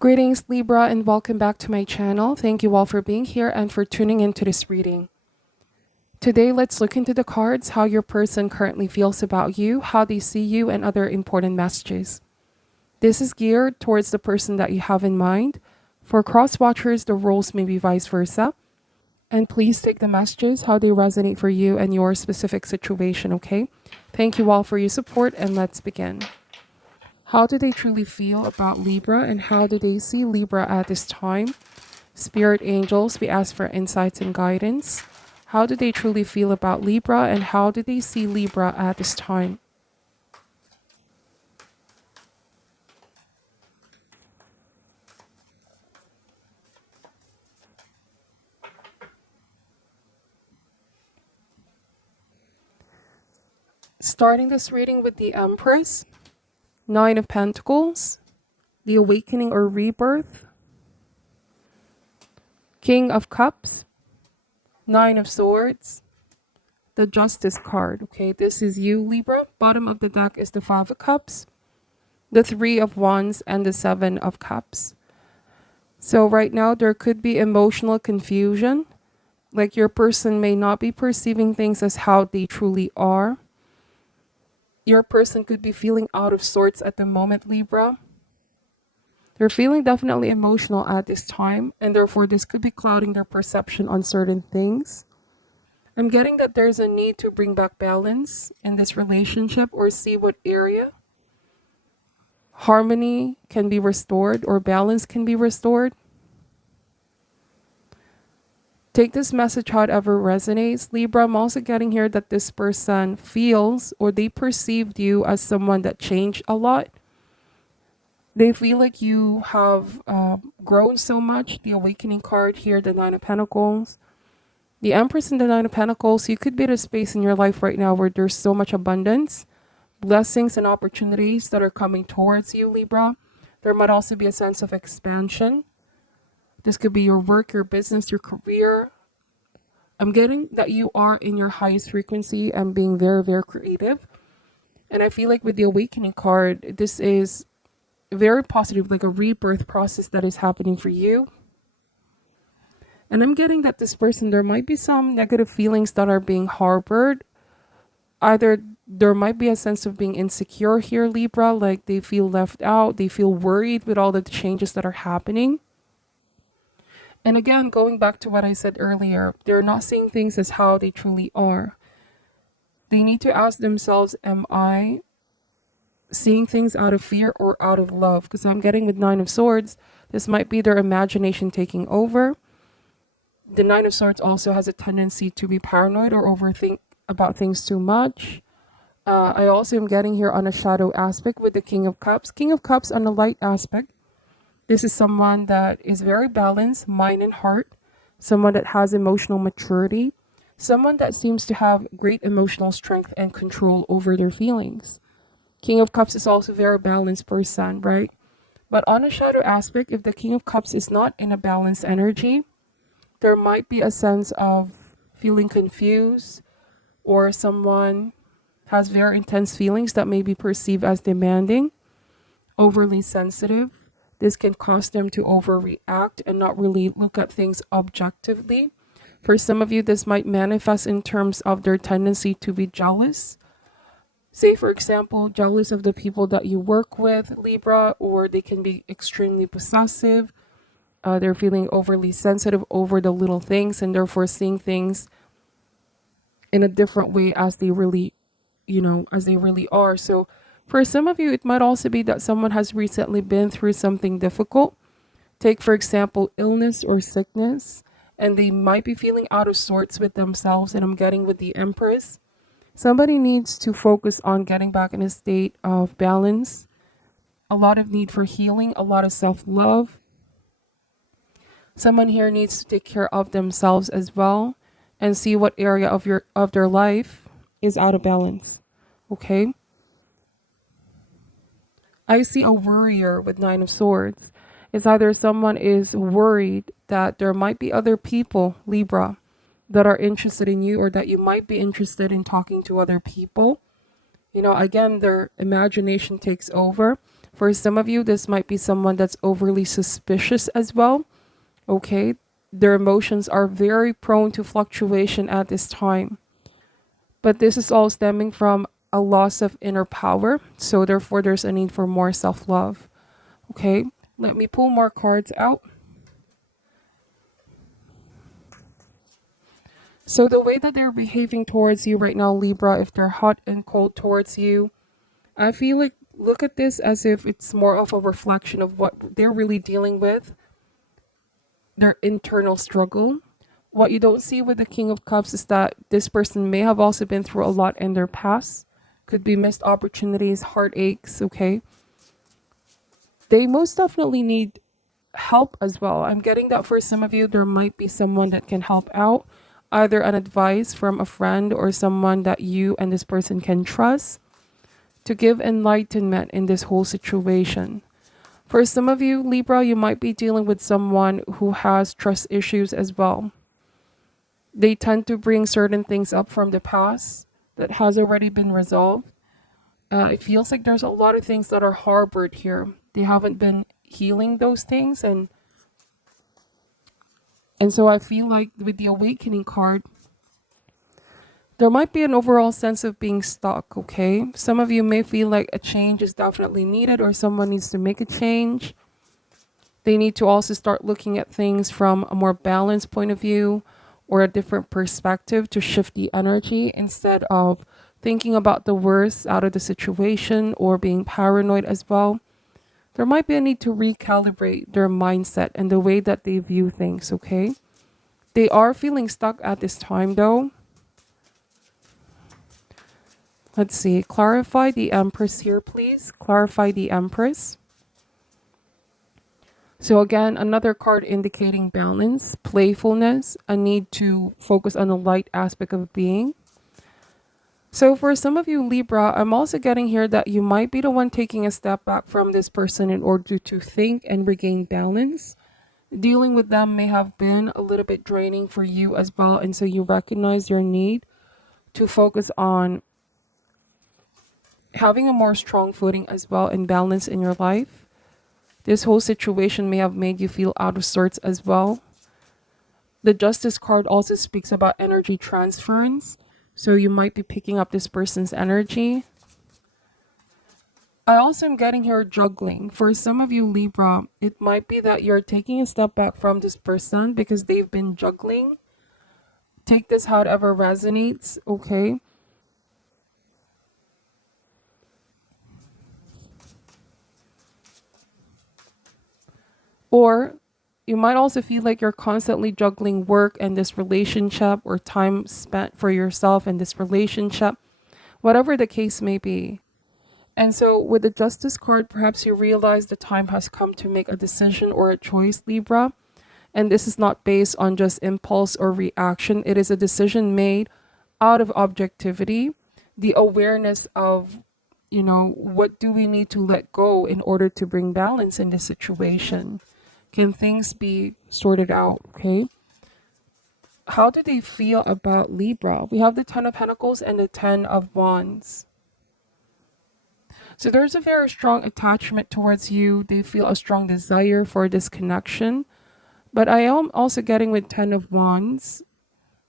Greetings Libra and welcome back to my channel. Thank you all for being here and for tuning into this reading. Today let's look into the cards, how your person currently feels about you, how they see you, and other important messages. This is geared towards the person that you have in mind. For cross watchers, the roles may be vice versa. And please take the messages, how they resonate for you and your specific situation, okay? Thank you all for your support and let's begin. How do they truly feel about Libra and how do they see Libra at this time? Spirit angels, we ask for insights and guidance. How do they truly feel about Libra and how do they see Libra at this time? Starting this reading with the Empress, Nine of Pentacles, the Awakening or Rebirth, King of Cups, Nine of Swords, the Justice card. Okay, this is you, Libra. Bottom of the deck is the Five of Cups, the Three of Wands, and the Seven of Cups. So right now there could be emotional confusion. Like your person may not be perceiving things as how they truly are. Your person could be feeling out of sorts at the moment, Libra. They're feeling definitely emotional at this time, and therefore this could be clouding their perception on certain things. I'm getting that there's a need to bring back balance in this relationship or see what area harmony can be restored or balance can be restored. Take this message however resonates. Libra, I'm also getting here that this person feels or they perceived you as someone that changed a lot. They feel like you have grown so much. The Awakening card here, the Nine of Pentacles. The Empress and the Nine of Pentacles, you could be at a space in your life right now where there's so much abundance, blessings and opportunities that are coming towards you, Libra. There might also be a sense of expansion. This could be your work, your business, your career. I'm getting that you are in your highest frequency and being very, very creative. And I feel like with the Awakening card, this is very positive, like a rebirth process that is happening for you. And I'm getting that this person, there might be some negative feelings that are being harbored. Either there might be a sense of being insecure here, Libra, like they feel left out, they feel worried with all the changes that are happening. And again, going back to what I said earlier, they're not seeing things as how they truly are. They need to ask themselves, am I seeing things out of fear or out of love? Because I'm getting with Nine of Swords, this might be their imagination taking over. The Nine of Swords also has a tendency to be paranoid or overthink about things too much. I also am getting here on a shadow aspect with the King of Cups. King of Cups on a light aspect. This is someone that is very balanced, mind and heart. Someone that has emotional maturity. Someone that seems to have great emotional strength and control over their feelings. King of Cups is also a very balanced person, right? But on a shadow aspect, if the King of Cups is not in a balanced energy, there might be a sense of feeling confused, or someone has very intense feelings that may be perceived as demanding, overly sensitive. This can cause them to overreact and not really look at things objectively. For some of you, this might manifest in terms of their tendency to be jealous. Say, for example, jealous of the people that you work with, Libra, or they can be extremely possessive. They're feeling overly sensitive over the little things and therefore seeing things in a different way as they really, as they really are. So for some of you, it might also be that someone has recently been through something difficult. Take, for example, illness or sickness, and they might be feeling out of sorts with themselves. And I'm getting with the Empress. Somebody needs to focus on getting back in a state of balance. A lot of need for healing, a lot of self-love. Someone here needs to take care of themselves as well and see what area of their life is out of balance. Okay? I see a worrier with Nine of Swords. It's either someone is worried that there might be other people, Libra, that are interested in you or that you might be interested in talking to other people. Again, their imagination takes over. For some of you, this might be someone that's overly suspicious as well. Okay. Their emotions are very prone to fluctuation at this time. But this is all stemming from a loss of inner power. So therefore, there's a need for more self-love. Okay. Let me pull more cards out. So the way that they're behaving towards you right now, Libra, if they're hot and cold towards you, I feel like look at this as if it's more of a reflection of what they're really dealing with, their internal struggle. What you don't see with the King of Cups is that this person may have also been through a lot in their past. Could be missed opportunities, heartaches, okay? They most definitely need help as well. I'm getting that for some of you, there might be someone that can help out, either an advice from a friend or someone that you and this person can trust to give enlightenment in this whole situation. For some of you, Libra, you might be dealing with someone who has trust issues as well. They tend to bring certain things up from the past that has already been resolved. It feels like there's a lot of things that are harbored here. They haven't been healing those things, and so I feel like with the Awakening card, there might be an overall sense of being stuck, okay? Some of you may feel like a change is definitely needed or someone needs to make a change. They need to also start looking at things from a more balanced point of view or a different perspective to shift the energy instead of thinking about the worst out of the situation or being paranoid as well. There might be a need to recalibrate their mindset and the way that they view things, okay? They are feeling stuck at this time though. Let's see. Clarify the Empress here, please. Clarify the Empress. So again, another card indicating balance, playfulness, a need to focus on the light aspect of being. So for some of you, Libra, I'm also getting here that you might be the one taking a step back from this person in order to think and regain balance. Dealing with them may have been a little bit draining for you as well. And so you recognize your need to focus on having a more strong footing as well and balance in your life. This whole situation may have made you feel out of sorts as well. The Justice card also speaks about energy transference. So you might be picking up this person's energy. I also am getting here juggling. For some of you, Libra, it might be that you're taking a step back from this person because they've been juggling. Take this however resonates, okay? Or you might also feel like you're constantly juggling work and this relationship or time spent for yourself and this relationship, whatever the case may be. And so with the Justice card, perhaps you realize the time has come to make a decision or a choice, Libra. And this is not based on just impulse or reaction. It is a decision made out of objectivity, the awareness of, what do we need to let go in order to bring balance in this situation? Can things be sorted out, okay? How do they feel about Libra? We have the 10 of Pentacles and the 10 of Wands. So there's a very strong attachment towards you. They feel a strong desire for this connection. But I am also getting with 10 of Wands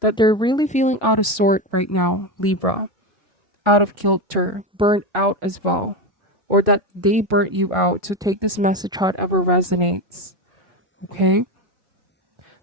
that they're really feeling out of sort right now, Libra. Out of kilter, burnt out as well. Or that they burnt you out. So take this message however resonates. Okay.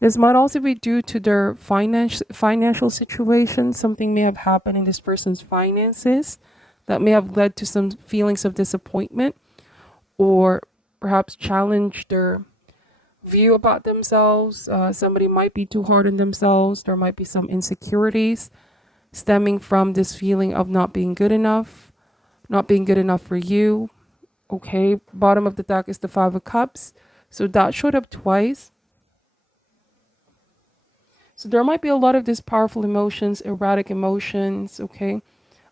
This might also be due to their financial situation. Something may have happened in this person's finances that may have led to some feelings of disappointment or perhaps challenge their view about themselves. Somebody might be too hard on themselves. There might be some insecurities stemming from this feeling of not being good enough for you. Okay. Bottom of the deck is the 5 of Cups. So that showed up twice. So there might be a lot of these powerful emotions, erratic emotions, okay?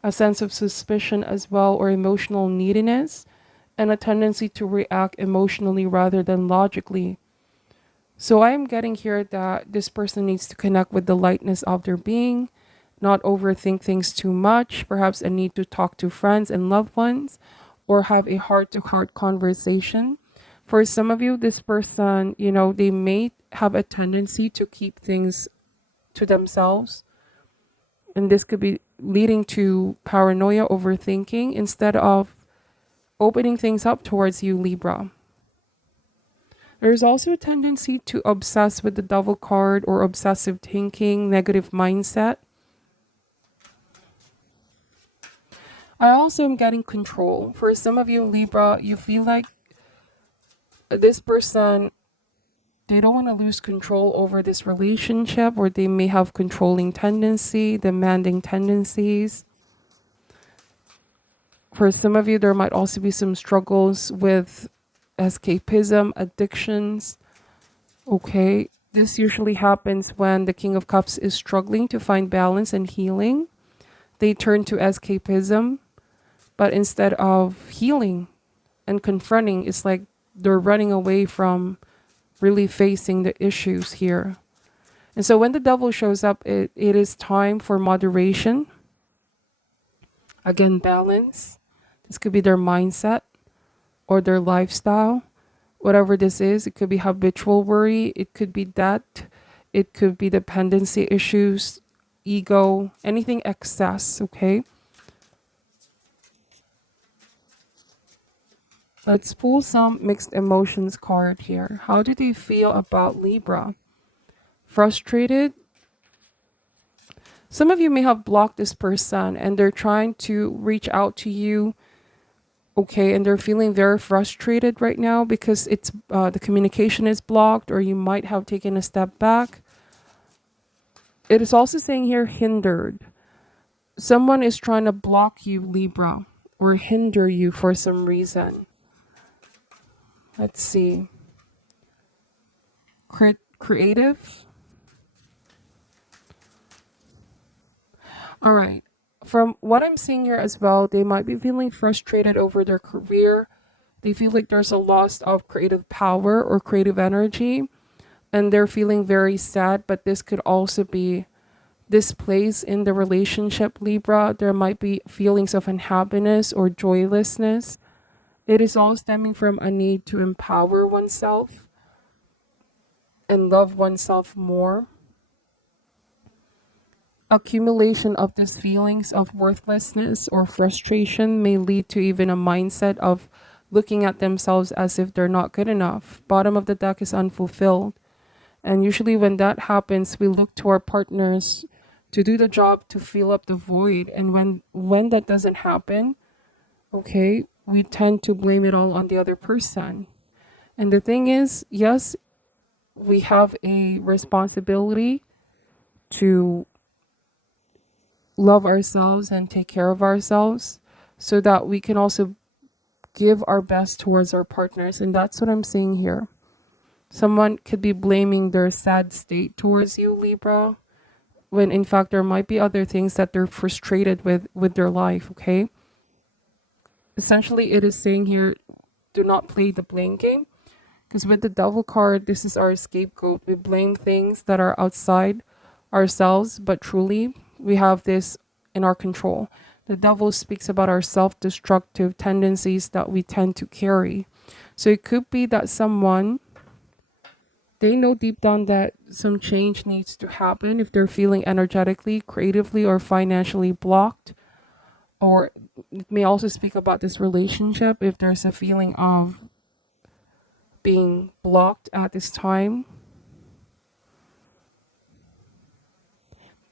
A sense of suspicion as well, or emotional neediness, and a tendency to react emotionally rather than logically. So I am getting here that this person needs to connect with the lightness of their being, not overthink things too much, perhaps a need to talk to friends and loved ones, or have a heart-to-heart conversation. For some of you, this person, they may have a tendency to keep things to themselves. And this could be leading to paranoia, overthinking, instead of opening things up towards you, Libra. There's also a tendency to obsess with the Devil card, or obsessive thinking, negative mindset. I also am getting control. For some of you, Libra, you feel like this person, they don't want to lose control over this relationship, or they may have controlling tendency, demanding tendencies. For some of you, there might also be some struggles with escapism, addictions. Okay, this usually happens when the King of Cups is struggling to find balance and healing. They turn to escapism, but instead of healing and confronting, it's like they're running away from really facing the issues here. And so when the Devil shows up, it is time for moderation. Again, balance. This could be their mindset or their lifestyle. Whatever this is, it could be habitual worry, it could be debt, it could be dependency issues, ego, anything excess, okay? Let's pull some mixed emotions card here. How do they feel about Libra? Frustrated? Some of you may have blocked this person and they're trying to reach out to you, okay, and they're feeling very frustrated right now because it's the communication is blocked, or you might have taken a step back. It is also saying here hindered. Someone is trying to block you, Libra, or hinder you for some reason. Let's see. Creative. All right. From what I'm seeing here as well, they might be feeling frustrated over their career. They feel like there's a loss of creative power or creative energy, and they're feeling very sad, but this could also be displaced in the relationship, Libra. There might be feelings of unhappiness or joylessness. It is all stemming from a need to empower oneself and love oneself more. Accumulation of these feelings of worthlessness or frustration may lead to even a mindset of looking at themselves as if they're not good enough. Bottom of the deck is unfulfilled. And usually when that happens, we look to our partners to do the job to fill up the void. And when that doesn't happen, okay, we tend to blame it all on the other person. And the thing is, yes, we have a responsibility to love ourselves and take care of ourselves so that we can also give our best towards our partners. And that's what I'm seeing here. Someone could be blaming their sad state towards you, Libra, when in fact there might be other things that they're frustrated with their life, okay? Essentially, it is saying here, do not play the blame game. Because with the Devil card, this is our scapegoat. We blame things that are outside ourselves, but truly, we have this in our control. The Devil speaks about our self-destructive tendencies that we tend to carry. So it could be that someone, they know deep down that some change needs to happen if they're feeling energetically, creatively, or financially blocked. Or it may also speak about this relationship if there's a feeling of being blocked at this time.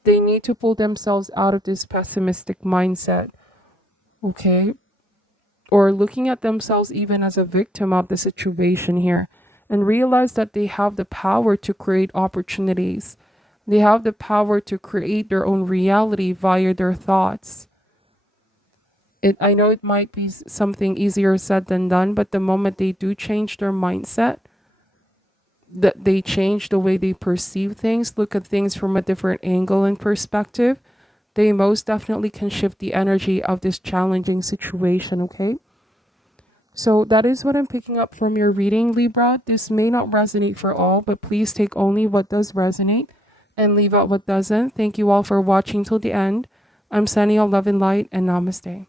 They need to pull themselves out of this pessimistic mindset, okay? Or looking at themselves even as a victim of the situation here, and realize that they have the power to create opportunities. They have the power to create their own reality via their thoughts. I know it might be something easier said than done, but the moment they do change their mindset, that they change the way they perceive things, look at things from a different angle and perspective, they most definitely can shift the energy of this challenging situation, okay? So that is what I'm picking up from your reading, Libra. This may not resonate for all, but please take only what does resonate and leave out what doesn't. Thank you all for watching till the end. I'm sending you love and light, and namaste.